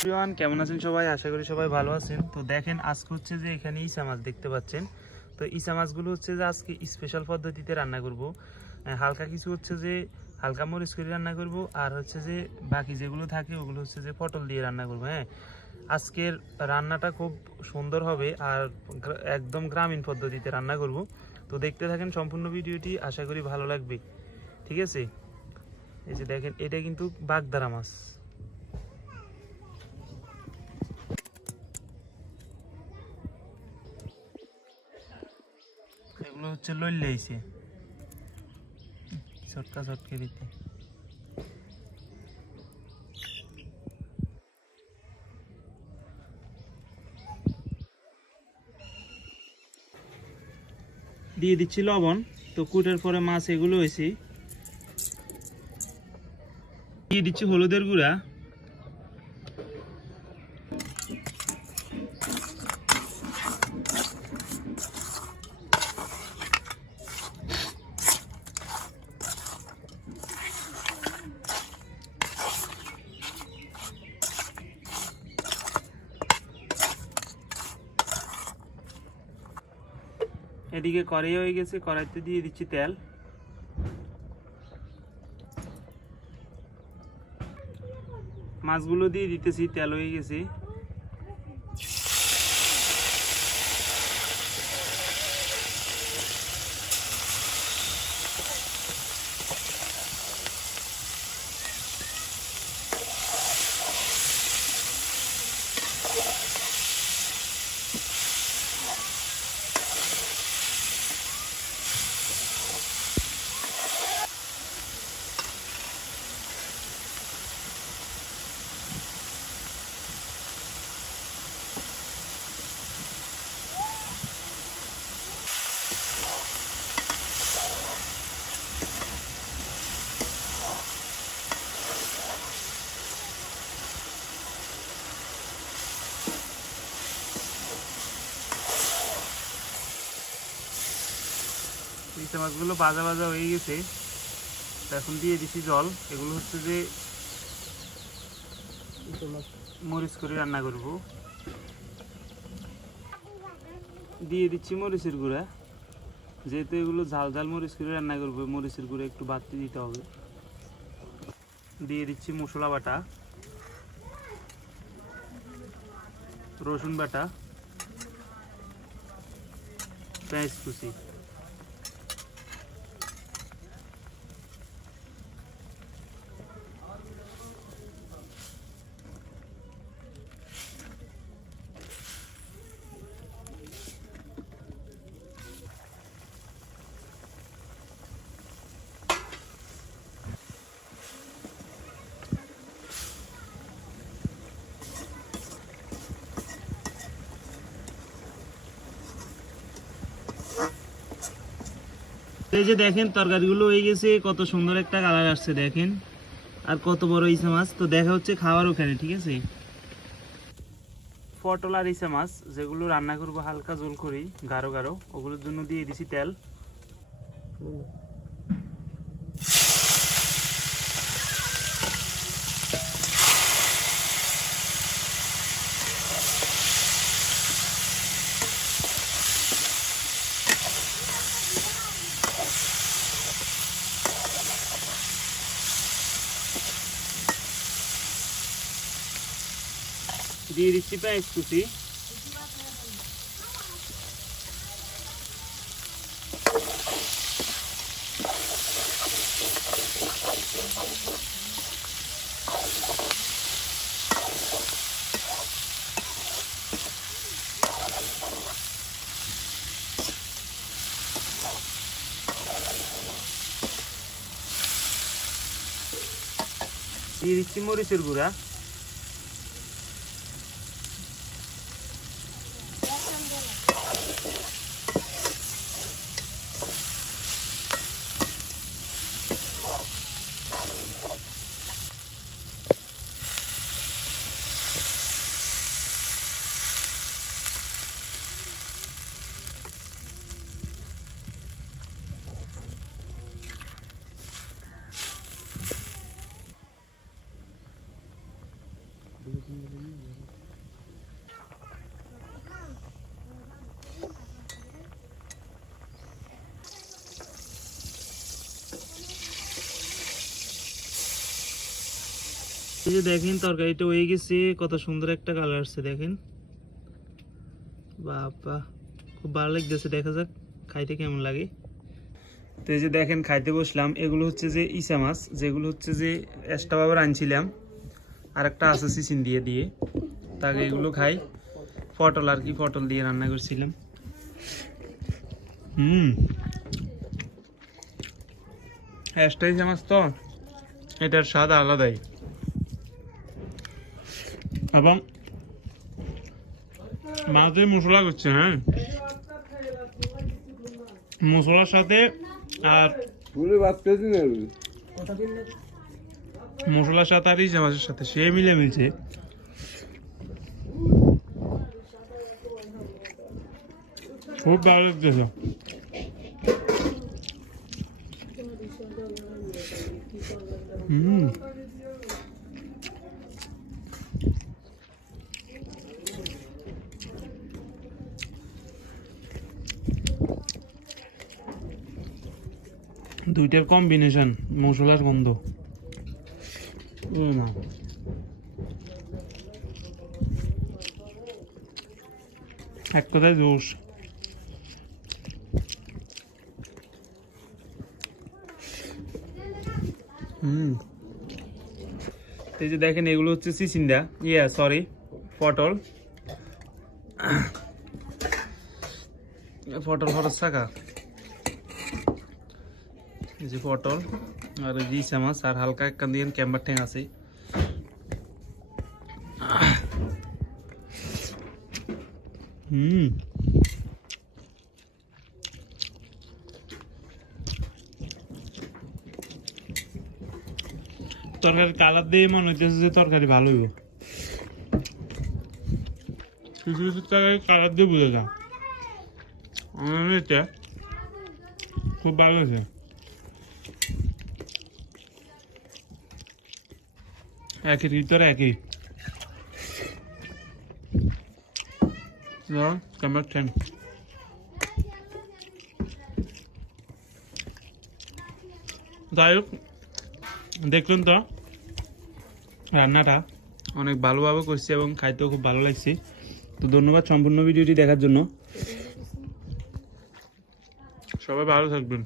Everyone, কেমন আছেন সবাই? আশা করি সবাই ভালো আছেন। তো দেখেন, আজকে হচ্ছে যে এখানে ইসা মাছ দেখতে পাচ্ছেন। তো ইসা মাছগুলো হচ্ছে যে আজকে স্পেশাল পদ্ধতিতে রান্না করব। হালকা কিছু হচ্ছে যে হালকা মরিচ করে রান্না করব, আর হচ্ছে যে বাকি যেগুলো থাকে ওগুলো হচ্ছে যে পটল দিয়ে রান্না করব। হ্যাঁ, আজকের রান্নাটা খুব সুন্দর হবে আর একদম গ্রামীণ পদ্ধতিতে রান্না করব। তো দেখতে থাকেন সম্পূর্ণ ভিডিওটি, আশা করি ভালো লাগবে। ঠিক আছে, এই যে দেখেন, এটা কিন্তু বাগদারা মাছ। এগুলো হচ্ছে লইলে আইছে চটকা চটকে দিতে। দিয়ে দিচ্ছি লবণ। তো কুটের পরে মাছ এগুলো হয়েছে, দিয়ে দিচ্ছি হলুদের গুঁড়া, এদিকে কড়াই হয়ে গেছে, কড়াইতে দিয়ে দিচ্ছি তেল। মাছগুলো দিয়ে দিতেছি, তেল হয়ে গেছে। ইলিশ মাছগুলো ভাজা ভাজা হয়ে গেছে। এখন দিয়ে দিচ্ছি জল। এগুলো হচ্ছে যে মরিচ করে রান্না করব। দিয়ে দিচ্ছি মরিচের গুঁড়া, যেহেতু এগুলো ঝাল ঝাল মরিচ করে রান্না করবো, মরিচের গুঁড়া একটু বাড়তি দিতে হবে। দিয়ে দিচ্ছি মশলা বাটা, রসুন বাটা, পেঁয়াজ কুচি। এই যে দেখেন, তরকারিগুলো হয়ে গেছে, কত সুন্দর একটা কালার আসছে দেখেন, আর কত বড় ইসা মাছ। তো দেখা হচ্ছে খাওয়ার ওখানে। ঠিক আছে, পটল আর ইসা মাছ যেগুলো রান্না করবো হালকা ঝোল করি, গাঢ় গাঢ়, ওগুলোর জন্য দিয়ে দিছি তেল। দিয়ে দিচ্ছি পেঁয়াজ কুচি, দিয়ে দিচ্ছি মরিচের গুঁড়া, এই যে দেখেন তরকারিটা হয়ে গেছে, কত সুন্দর একটা কালার আসছে দেখেন। বাবা খুব ভালো লাগতেছে, দেখা যাক খাইতে কেমন লাগে। তো এই যে দেখেন খাইতে বসলাম। এগুলো হচ্ছে যে ইসা মাছ, যেগুলো হচ্ছে যে এক্সট্রাভাবে আনছিলাম, আর একটা আছে সিসিন দিয়ে দিয়ে। তাকে এগুলো খাই। পটল আর কি, পটল দিয়ে রান্না করছিলাম। এক্সট্রা ইসা মাছ তো এটার স্বাদ আলাদাই। এবং মাঝে মশলা করছে, হ্যাঁ মশলার সাথে আর মশলার সাথে আর ইসা মাছের সাথে সে মিলে মিলছে। খুব ভালো লাগতেছে। দুইটার কম্বিনেশন, মশলার গন্ধ। না এক কথায় জোশ। এই যে দেখেন এগুলো হচ্ছে চিচিন্ডা, সরি পটল, পটল ফটল শাখা। এই যে পটল আর ইসা মাছ, আর হালকা একখান দিয়ে ক্যাম্বার ঠ্যাং আছে। তরকারি কালার দিয়ে মনে হইতেছে যে তরকারি ভালো হইবে। কিছু কিছু তরকারি কালার দিয়ে বুঝে যা। এটা খুব ভালো হয়েছে। একের ভিতরে একই। ক্যামেরা ঠ্যাং। যাই হোক, দেখলেন তো রান্নাটা অনেক ভালোভাবে করছি এবং খাইতেও খুব ভালো লাগছে। তো ধন্যবাদ সম্পূর্ণ ভিডিওটি দেখার জন্য। সবাই ভালো থাকবেন।